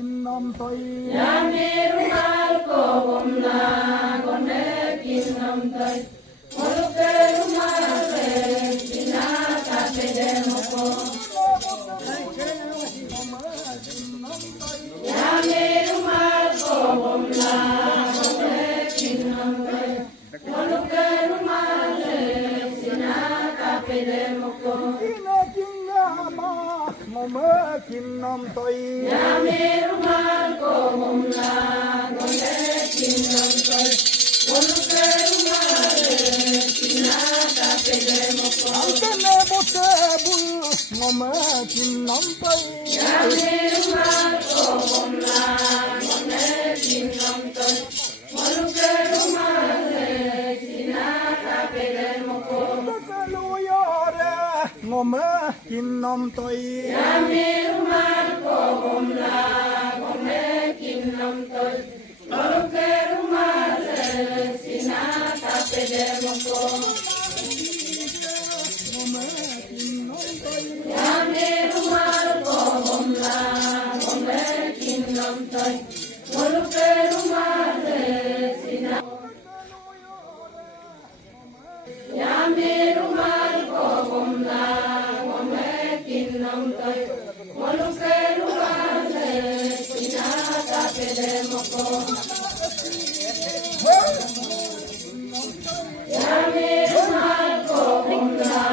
กินนมตอยยามมีรุมาลโกบมลาคนเนกินนมตอยมลุกเกรุมาเลกินาตาเปเดมโกยามมีรุมาลโกบมลาคนเนกินนมตอยมลุกเกรุมาเลกินาตาเปเดมโกกินนมตอยยามีรุมาลโกบมลาคนเนกินนมตอยมลุกเกรุมาเลกินาตาเปเดมโกอันเตเนโบเตบุลมอมกินนมตอยยามีรุมาลโกบมลาคนเนกินนมตอยมลุกเกรุมาเลกินาตาเปเดมโกตะลุยอเรมอมกินนมตอยยามีรุมาลโกบมลาคนเนกินนมตอยมลุกเกรุมาเลกินาตาเปเดมโกยามีรุมาลโกบมลาคนเนกินนมตอยมลุกเกรุมาเลกินายามีรุมาลโกบมลาคนเนกินนมตอยมลุกเกรุมาเลกินาตาเปเดมโกยามีรุมาลโกบมลา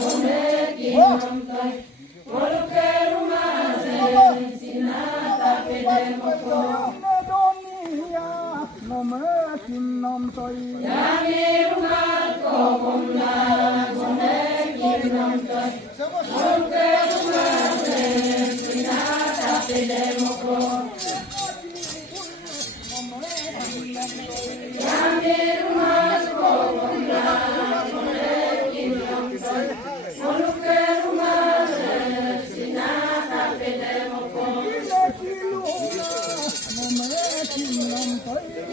คนเนกินนมตอยมลุกเกรุมาเลกินาตาเปเดมโกโดนียามอมกินนมตอยยามีรุมาลโกบมลาคนเนกินนมตอยมลุกเกรุมาเลกินาตาเปเดมโกยามีรุมาลโกบมลาคนเนกินนมตอยมลุกเกรุมาเลกินาตาเปเดมโก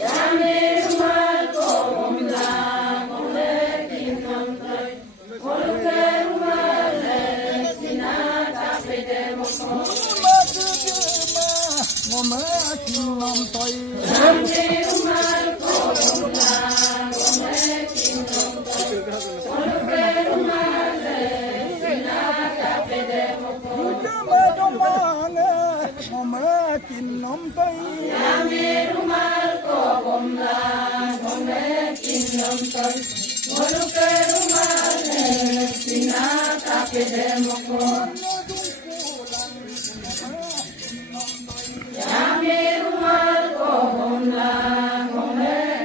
ยามีรุมาลโกบมลาคนเนกินนมตอยมลุกเกรุมาเลกินาตาเปเดมโกมอมกินนมตอยยามีรุมาลโกบมลาคนเนกินนมตอยมลุกเกรุมาเลกินาตาเปเดมโกมาดมาเงมอมกินนมตอยยามีรุมาลโกบมลาคนเนกินนมตอยมลุกเกรุมาเลกินาตาเปเดมโกยามีรุมาลโกบมลาคนเน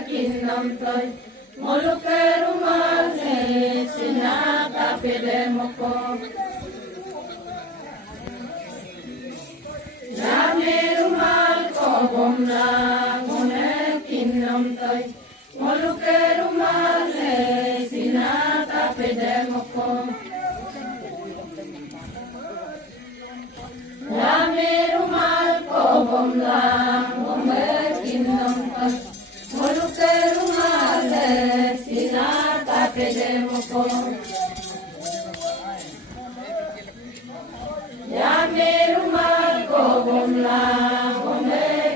กินนมตอยมลุกเกรุมาเลกินาตาเปเดมโกยามีรุมาลโกบมลาคนเนกินนมตอยมลุกเกรุมาเลกินาตาเปเดมโกยามีรุมาลโกบมลาคนเนกินนมตอยมลุกเกรุมาเลกินาตาเปเดมโกยามีรุมาลโกบมลาคนเน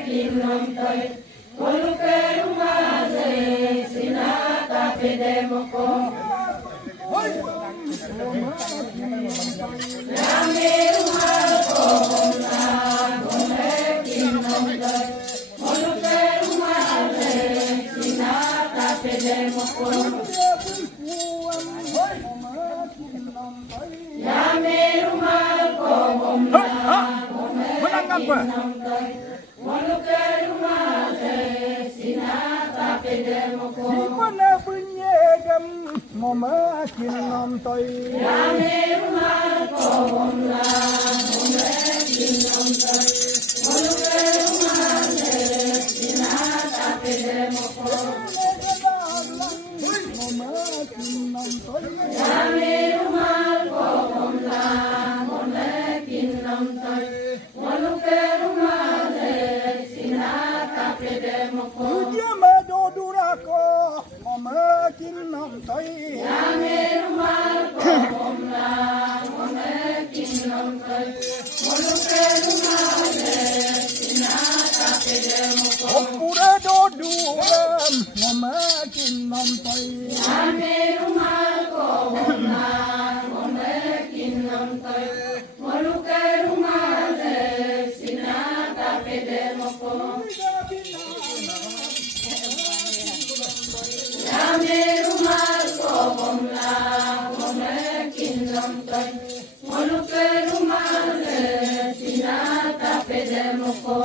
กินนมตอยมลุกเกรุมาเลกินาตาเปเดมโกยามีรุมาลโกบมลาคนเนกินนมตอยมลุกเกรุมาเลกินาตาเปเดมโกยามีรุมาลโกบมลาคนเนกินนมตอยมลุกเกรุมาเลกินาตาเปเดมโกมันบุญเยกัมมอมกินนมตอยยามีรุมาลโกบมลาคนเนกินนมตอยมลุกเกรุมาเลกินาตาเปเดมโกยามีรุมาลโกบมลาคนเนกินนมตอยมลุกเกรุมาเลกินาตาเปเดมโกมาโดดูรักมอมกินนมตอยยามีรุมาลโกบมลาคนเนกินน 옥불에도 두람 엄마 긴 놈들 야메루말 고운나 몸에 낀 놈들 모루케루말에 시나타 페데모코 야메루말 고운나 몸에 낀 놈들 모루케루말에 시나타 페데모코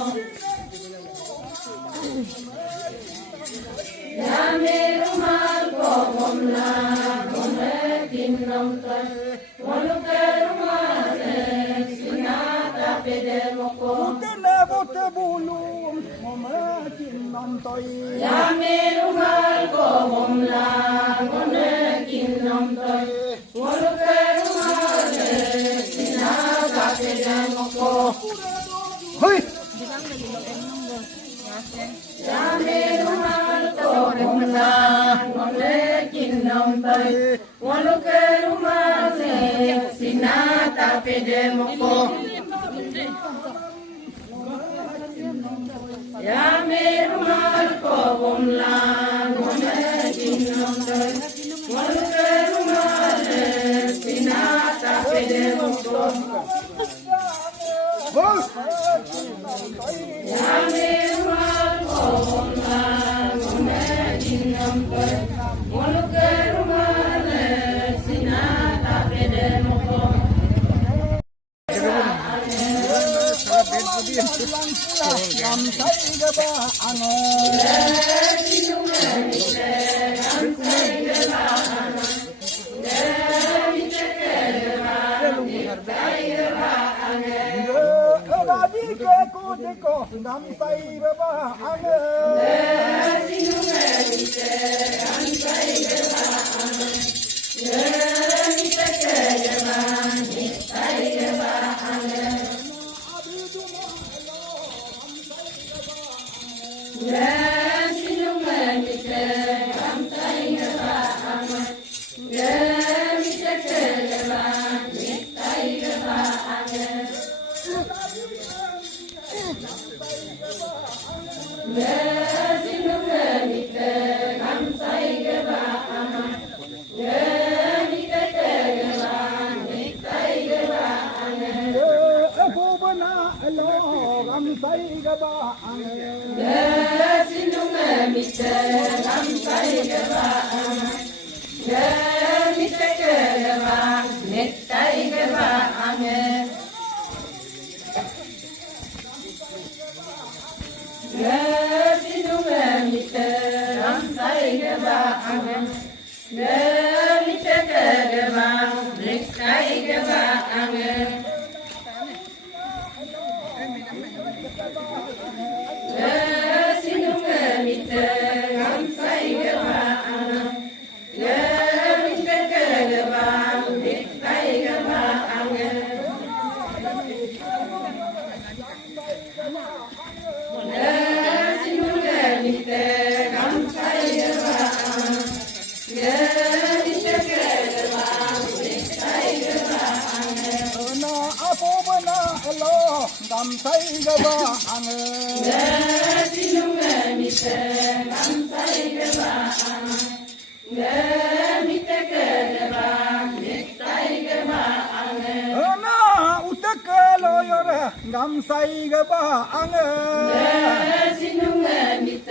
야메루말 고운나 몸에 낀 놈들 모루케루말에 시나타 페데모코 내부터 불룸 엄마 긴 놈들 야메루말 고운나 몸에 낀 놈들 모루케루말에 시나타 페데모코 허이 야메루말 고운나 몸에 낀 놈들 모루케루말에 시나타 페데모코 야메루말 고운나 몸에 낀 놈들 모루케루말에 시나타 페데모코 야메루말 고운나 몸에 낀 놈들 모루케루말에 시나타 페데모코 감사이가 봐 안에 어디게 꾸짖고 감사이가 봐 안에 감사이가 봐 안에 신동네 밑에 감사이가 봐 밑에 봐 넥타이가 봐 안에 신동네 밑에 감사이가 봐 안에 밑에 봐 넥타이가 봐 안에 신동네 밑에 감사이가 봐 밑에 봐 넥타이가 봐 신동네 밑에 감사이가 봐 밑에 봐 넥타이가 봐 나 아보바나 엘로 감사이가 봐 안에 신동네 밑에 감사이가 봐 밑에 봐 넥타이가 봐 나 우떡걸로 요래 감사이가 봐 안에 신동네 밑에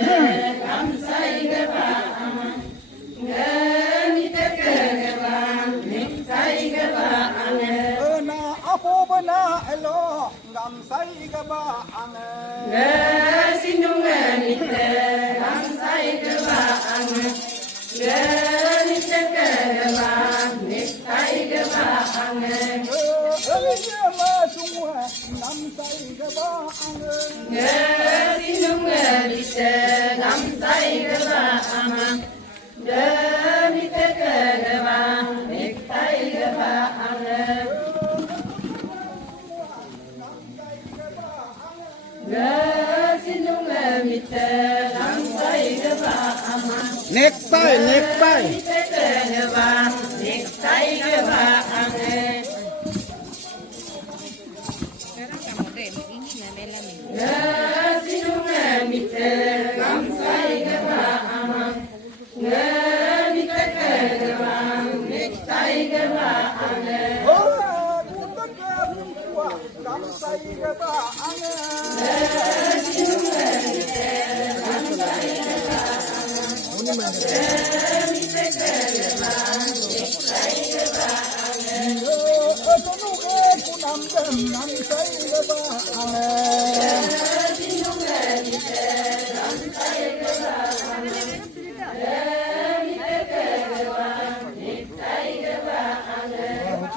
감사이가 봐 밑에 봐 넥타이가 봐 나 아보바나 엘로 감사이가 봐 안에 신동네 밑에 감사이가 봐 밑에 봐 넥타이가 봐 어디야마 중화 감사이가 봐 안에 신동네 밑에 감사이가 봐 밑에 봐 넥타이가 봐 신동네 밑에 감사이가 봐 넥타이 넥타이 밑에 봐 넥타이가 봐 신동네 밑에 nam say le ba ane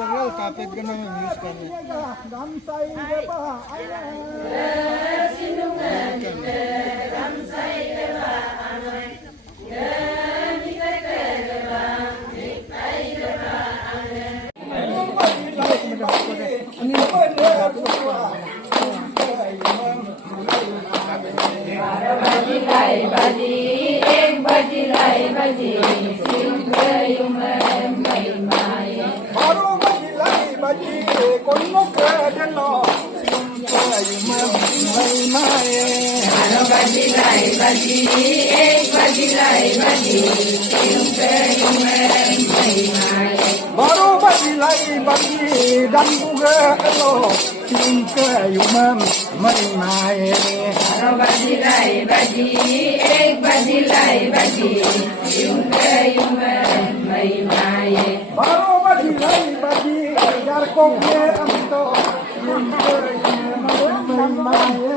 चलो कापे गना यूज करने nam say le ba ane baru bagi bagi kono ke deno mai mai baru bagi bagi dan juga elo sim ke yumam mai mai baru bagi bagi dar kong ye amto sim ke yumam mai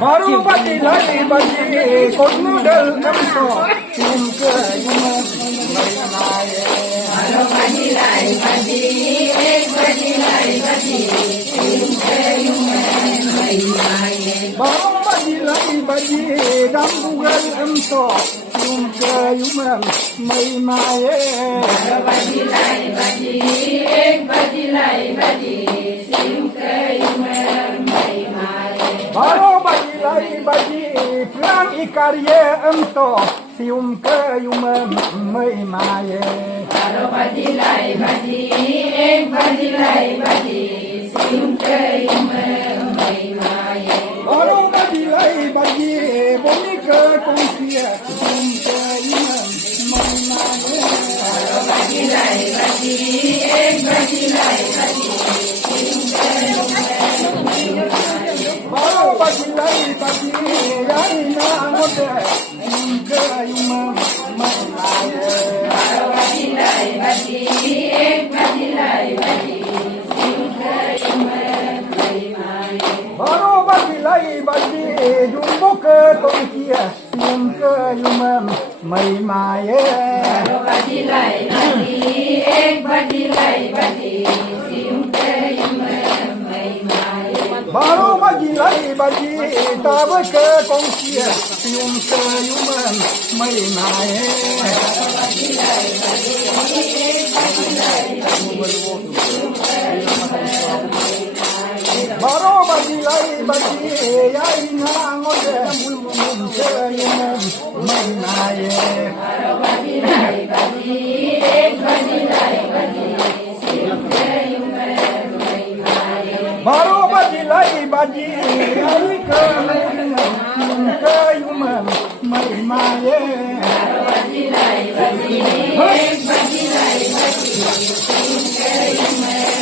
baru bagi kono del amto sim ke yumam mai baru bagi dan bugal amto sim ke yumam mai mai baru bagi perang ikarye amto sim ke yumam mai mai baru bagi bumi ke kongsia sim ke yumam mai baru bagi yai na ngode sim ke yumam mai baru bagi jumbo ke kongsia sim ke yumam mai mai baru bagi tab ke kongsia sim ke yumam mai mai baru bagi yai na ngode sim ke yumam mai mai baru bagi yai ke sim ke yumam mai mai